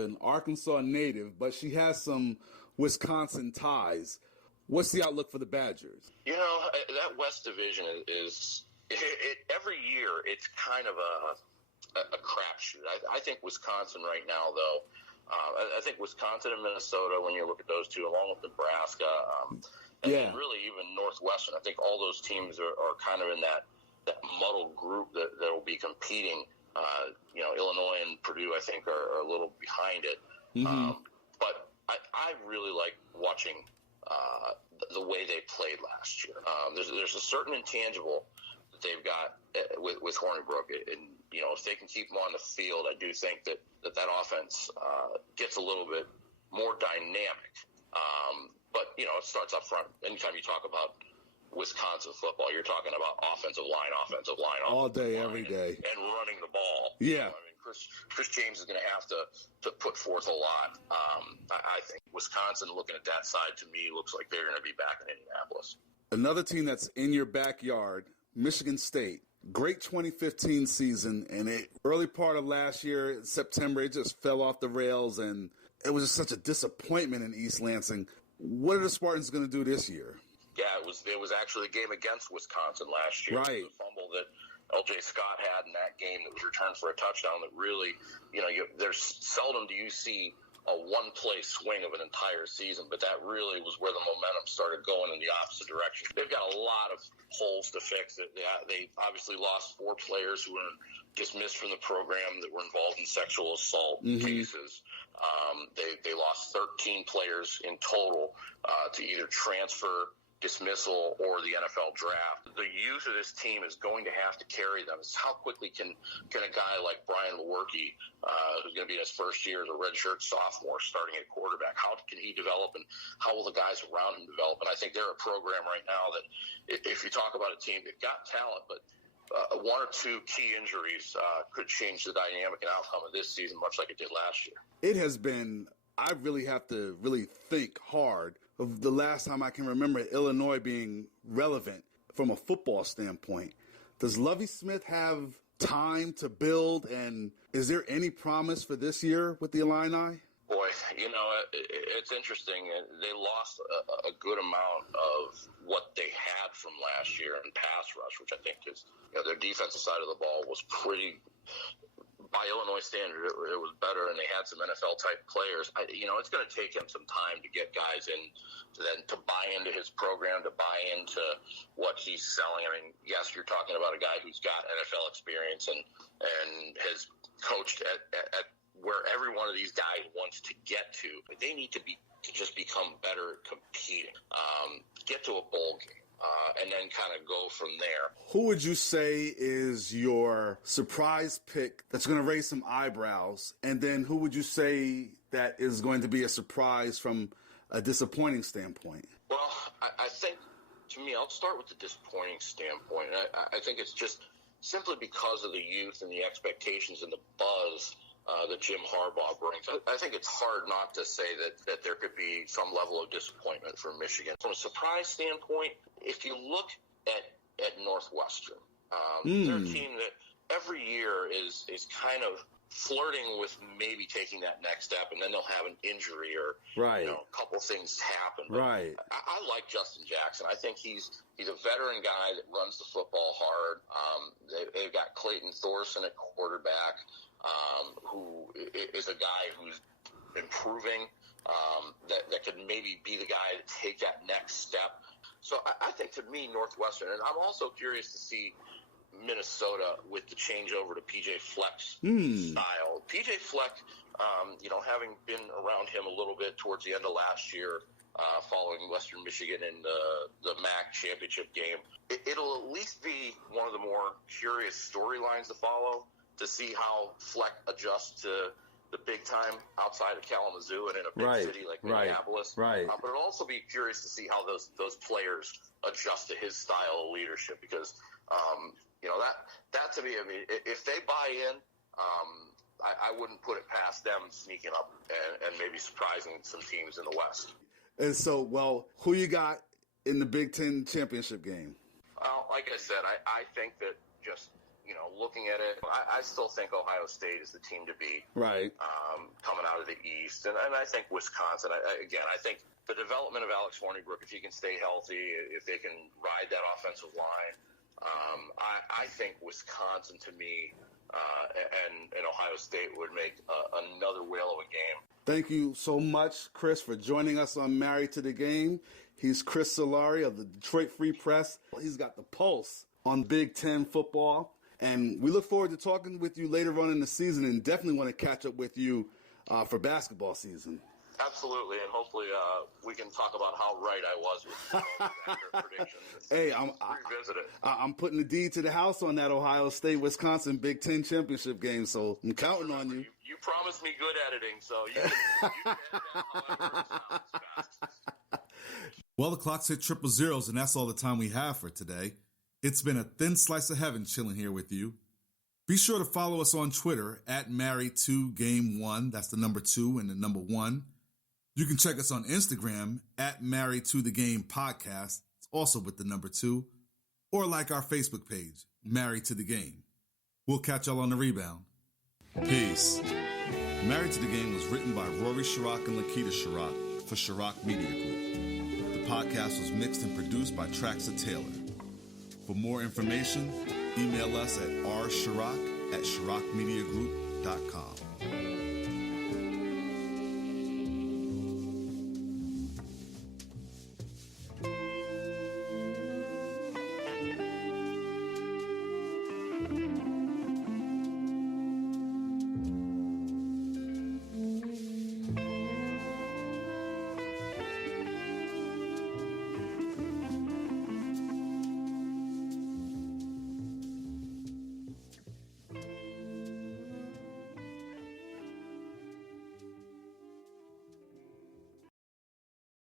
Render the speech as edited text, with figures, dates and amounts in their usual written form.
an Arkansas native, but she has some Wisconsin ties. What's the outlook for the Badgers? That West Division is every year it's kind of a crapshoot. I think Wisconsin right now, though, I think Wisconsin and Minnesota, when you look at those two, along with Nebraska, and really even Northwestern, I think all those teams are kind of in that muddled group that will be competing. Illinois and Purdue, I think, are a little behind it. Mm-hmm. But I really like watching the way they played last year. There's a certain intangible that they've got with Hornibrook, and if they can keep them on the field, I do think that offense gets a little bit more dynamic. But it starts up front. Anytime you talk about Wisconsin football, you're talking about offensive line, all day, every day, and running the ball. Yeah. Chris James is going to have to put forth a lot. I think Wisconsin, looking at that side, to me, looks like they're going to be back in Indianapolis. Another team that's in your backyard, Michigan State. Great 2015 season, and early part of last year, September, it just fell off the rails, and it was just such a disappointment in East Lansing. What are the Spartans going to do this year? Yeah, it was actually a game against Wisconsin last year. Right. The fumble that L.J. Scott had in that game that was returned for a touchdown that really, there's seldom do you see a one-play swing of an entire season, but that really was where the momentum started going in the opposite direction. They've got a lot of holes to fix. They obviously lost 4 players who were dismissed from the program that were involved in sexual assault cases. They lost 13 players in total to either transfer, dismissal, or the NFL draft. The youth of this team is going to have to carry them. It's how quickly can a guy like Brian Lewerke, who's going to be in his first year as a redshirt sophomore starting at quarterback, how can he develop, and how will the guys around him develop? And I think they're a program right now that, if you talk about a team, they've got talent, but 1 or 2 key injuries could change the dynamic and outcome of this season, much like it did last year. It has been, I really have to really think hard of the last time I can remember Illinois being relevant from a football standpoint. Does Lovie Smith have time to build, and is there any promise for this year with the Illini? Boy, it's interesting. They lost a good amount of what they had from last year in pass rush, which I think is, their defensive side of the ball was pretty, by Illinois standard, it was better, and they had some NFL-type players. It's going to take him some time to get guys in, to buy into his program, to buy into what he's selling. I mean, yes, you're talking about a guy who's got NFL experience and has coached at where every one of these guys wants to get to. But they need to just become better at competing, get to a bowl game. And then kind of go from there. Who would you say is your surprise pick that's going to raise some eyebrows? And then who would you say that is going to be a surprise from a disappointing standpoint? Well, I think, to me, I'll start with the disappointing standpoint. I think it's just simply because of the youth and the expectations and the buzz that Jim Harbaugh brings. I think it's hard not to say that there could be some level of disappointment for Michigan. From a surprise standpoint, if you look at Northwestern, they're a team that every year is kind of flirting with maybe taking that next step, and then they'll have an injury or a couple things happen. But I like Justin Jackson. I think he's a veteran guy that runs the football hard. They've got Clayton Thorson at quarterback, who is a guy who's improving, that could maybe be the guy to take that next step. So I think, to me, Northwestern, and I'm also curious to see Minnesota with the changeover to PJ Fleck's style. PJ Fleck, having been around him a little bit towards the end of last year, following Western Michigan in the MAC championship game, it'll at least be one of the more curious storylines to follow, to see how Fleck adjusts to the big time outside of Kalamazoo and in a big city like Minneapolis. But it'll also be curious to see how those players adjust to his style of leadership, because that to me, I mean, if they buy in, I wouldn't put it past them sneaking up and maybe surprising some teams in the West. And so, who you got in the Big Ten championship game? Well, like I said, I think that just looking at it, I still think Ohio State is the team to beat. Right. Coming out of the East. And I think Wisconsin, I think the development of Alex Hornibrook, if he can stay healthy, if they can ride that offensive line, I think Wisconsin, to me, and Ohio State would make another whale of a game. Thank you so much, Chris, for joining us on Married to the Game. He's Chris Solari of the Detroit Free Press. He's got the pulse on Big Ten football. And we look forward to talking with you later on in the season, and definitely want to catch up with you for basketball season. Absolutely, and hopefully we can talk about how right I was with accurate predictions. Hey, revisit it. I'm putting the deed to the house on that Ohio State-Wisconsin Big Ten championship game, so I'm counting on you. You promised me good editing, so you can edit that however it sounds best. Well, the clock's hit 000, and that's all the time we have for today. It's been a thin slice of heaven chilling here with you. Be sure to follow us on Twitter at Married2Game1. That's the number 2 and the number 1. You can check us on Instagram at Married to the Game Podcast. It's also with the number 2. Or like our Facebook page, Married to the Game. We'll catch y'all on the rebound. Peace. Married to the Game was written by Rory Sharrock and Lakita Sharrock for Sharrock Media Group. The podcast was mixed and produced by Traxa Taylor. For more information, email us at rsharrock@sharrockmediagroup.com.